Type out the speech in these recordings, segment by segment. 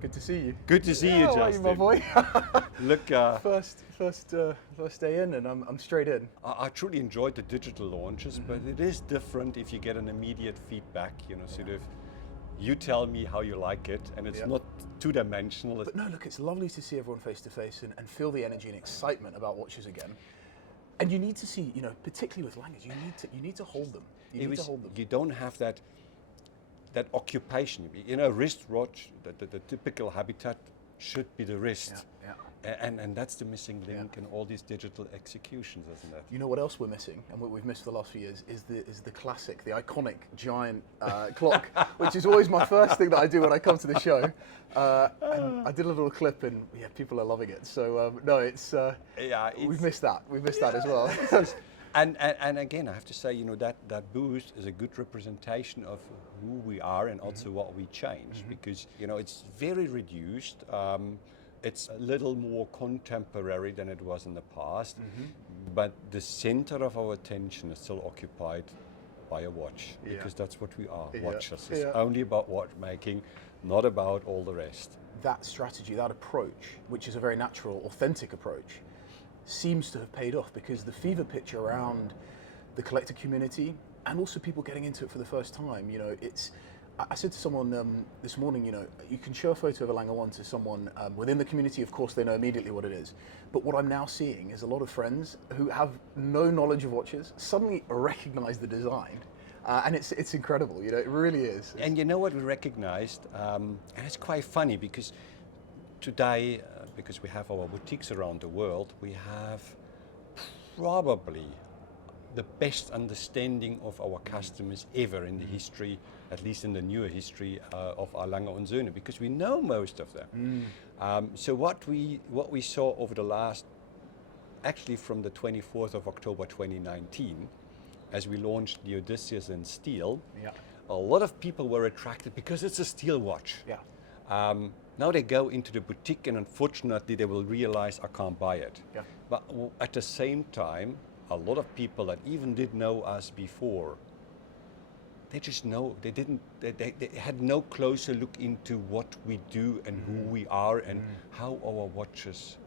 Good to see you. Good to see you, How Justin. are you, my boy? Look, first day in, and I'm straight in. I truly enjoyed the digital launches, but it is different if you get an immediate feedback. Sort of, you tell me how you like it, and it's not two-dimensional. But no, look, it's lovely to see everyone face to face and feel the energy and excitement about watches again. And you need to see, particularly with language, you need to hold them. You don't have that occupation. A wristwatch, the typical habitat should be the wrist. And that's the missing link in all these digital executions, isn't it? You know what else we're missing, and what we've missed for the last few years, is the classic, the iconic giant clock, which is always my first thing that I do when I come to the show. And I did a little clip, and people are loving it. So we've missed that. We've missed that as well. And again, I have to say, that booth is a good representation of who we are and also what we change, because it's very reduced. It's a little more contemporary than it was in the past, but the center of our attention is still occupied by a watch, because that's what we are, watches. It's only about watchmaking, not about all the rest. That strategy, that approach, which is a very natural, authentic approach, seems to have paid off, because the fever pitch around the collector community and also people getting into it for the first time, I said to someone this morning, you can show a photo of a Lange 1 to someone within the community, of course they know immediately what it is. But what I'm now seeing is a lot of friends who have no knowledge of watches suddenly recognize the design. And it's incredible, it really is. And you know what we recognized? And it's quite funny, because today, because we have our boutiques around the world, we have probably the best understanding of our customers ever in the history, at least in the newer history of a Lange und Söhne, because we know most of them. So what we saw over the last, actually from the 24th of October 2019, as we launched the Odysseus in steel, a lot of people were attracted because it's a steel watch. Now they go into the boutique, and unfortunately they will realize I can't buy it. But at the same time, a lot of people that even did know us before, they just know, they had no closer look into what we do and who we are and how our watches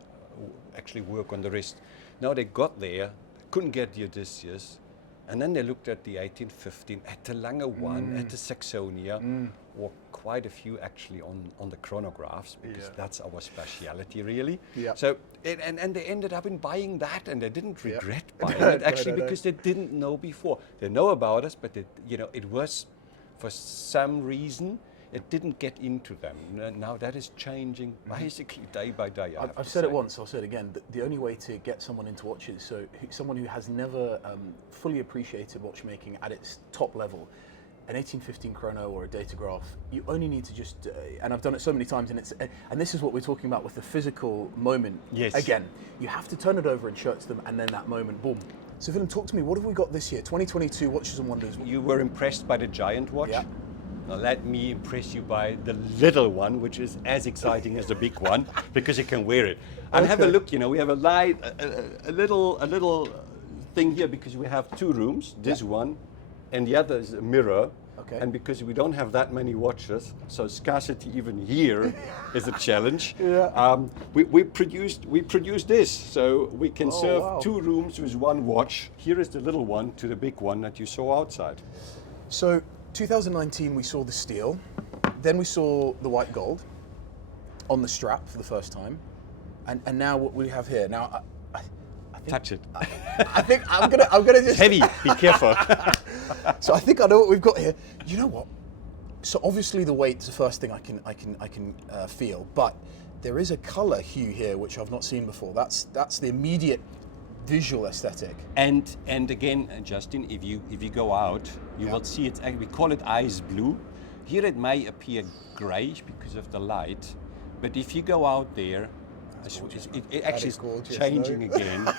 actually work on the wrist. Now they got there, couldn't get the Odysseus, and then they looked at the 1815, at the Lange 1, at the Saxonia, or quite a few actually on the chronographs, because that's our speciality really. So, and they ended up in buying that, and they didn't regret buying it, actually, because they didn't know before. They know about us, but it was, for some reason, it didn't get into them. Now that is changing basically day by day. I've said it once, I'll say it again. The only way to get someone into watches, so someone who has never fully appreciated watchmaking at its top level, an 1815 chrono or a datograph, you only need to just, and I've done it so many times, and this is what we're talking about with the physical moment. Again, you have to turn it over and show it to them, and then that moment, boom. So Wilhelm, talk to me, what have we got this year? 2022 Watches and Wonders. You were impressed by the giant watch? Now let me impress you by the little one, which is as exciting as the big one, because you can wear it. And have a look, we have a little thing here, because we have two rooms, this one, and the other is a mirror. And because we don't have that many watches, so scarcity even here is a challenge. We produced this, so we can serve two rooms with one watch. Here is the little one to the big one that you saw outside. So 2019 we saw the steel, then we saw the white gold on the strap for the first time, and now what we have here. Now I think, touch it. I think I'm gonna just heavy. Be careful. So I think I know what we've got here. You know what? So obviously the weight's the first thing I can feel, but there is a color hue here which I've not seen before. That's the immediate visual aesthetic. And again, Justin, if you go out, you will see it. We call it ice blue. Here it may appear grayish because of the light, but if you go out there, it actually is gorgeous, changing again.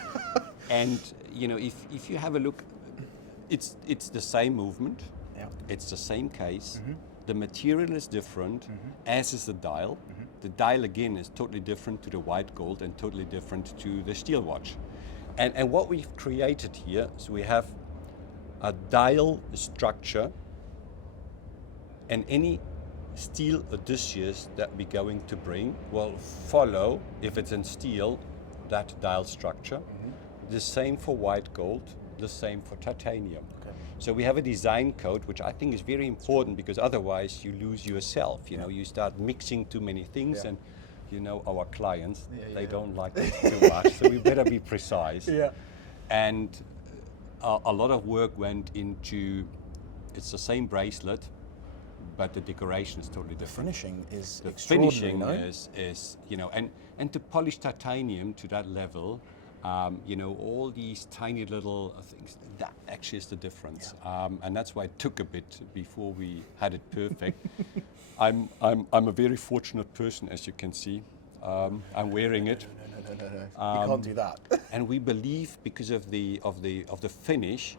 And if you have a look, it's the same movement. It's the same case. The material is different, as is the dial. The dial again is totally different to the white gold and totally different to the steel watch. And what we've created here, so we have a dial structure, and any steel Odysseus that we're going to bring will follow, if it's in steel, that dial structure. The same for white gold, the same for titanium. Okay. So we have a design code, which I think is very important, because otherwise you lose yourself. You know, you start mixing too many things, and you know our clients, they don't like this too much. So we better be precise. Yeah. And a lot of work went into, it's the same bracelet, but the decoration is totally different. Finishing is The extraordinary, finishing no? is, you know, and to polish titanium to that level, you know, all these tiny little things, that actually is the difference. And that's why it took a bit before we had it perfect. I'm a very fortunate person, as you can see. I'm wearing it. No. You can't do that. And we believe, because of the finish,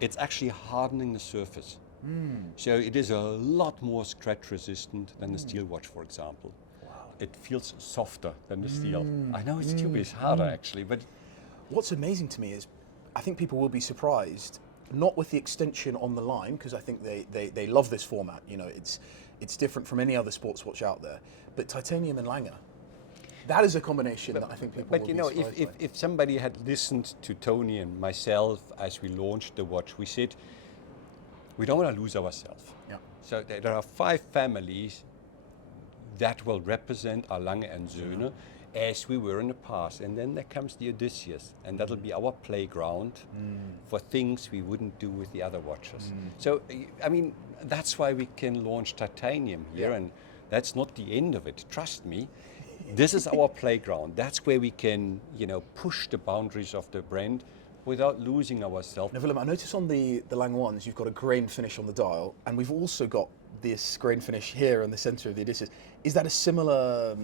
it's actually hardening the surface. So it is a lot more scratch resistant than the steel watch, for example. Wow. It feels softer than the steel. I know it's too big, it's harder actually, but What's amazing to me is, I think people will be surprised, not with the extension on the line, because I think they love this format. You know, it's different from any other sports watch out there. But titanium and lange, that is a combination that I think people will But you be know, surprised by. if somebody had listened to Tony and myself as we launched the watch, we said, we don't want to lose ourselves. Yeah. So there are 5 families that will represent a lange and Söhne as we were in the past. And then there comes the Odysseus, and that'll be our playground for things we wouldn't do with the other watches. So, I mean, that's why we can launch titanium here, and that's not the end of it, trust me. This is our playground. That's where we can, you know, push the boundaries of the brand without losing ourselves. Now, Wilhelm, I notice on the lange ones, you've got a grain finish on the dial, and we've also got this grain finish here in the center of the Odysseus. Is that a similar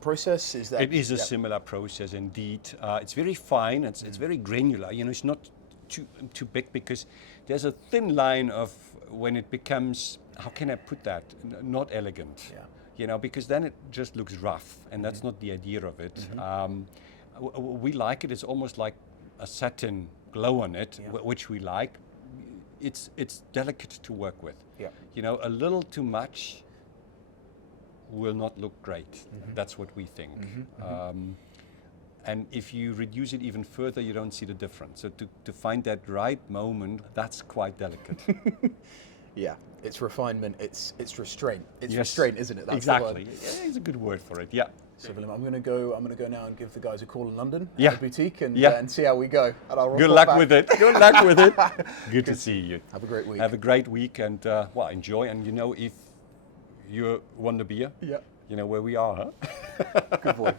process? Is that? It is a similar process indeed. It's very fine. It's very granular. You know, it's not too big, because there's a thin line of when it becomes, how can I put that? Not elegant. Yeah. You know, because then it just looks rough, and that's not the idea of it. We like it. It's almost like a satin glow on it, which we like. It's delicate to work with. Yeah. You know, a little too much will not look great. That's what we think. And if you reduce it even further, you don't see the difference. So to find that right moment, that's quite delicate. Yeah, it's refinement. It's restraint. It's Yes, restraint, isn't it? That's exactly. The word. Yeah, it's a good word for it. Yeah. So, Wilhelm, I'm going to go now and give the guys a call in London, Yeah. at the boutique, and Yeah. and see how we go. And I'll Good report luck back. with it. Good luck with it. Good to see you. Have a great week. Have a great week, and well, enjoy. And you know, if you want a beer, Yeah. you know where we are, huh? Good boy.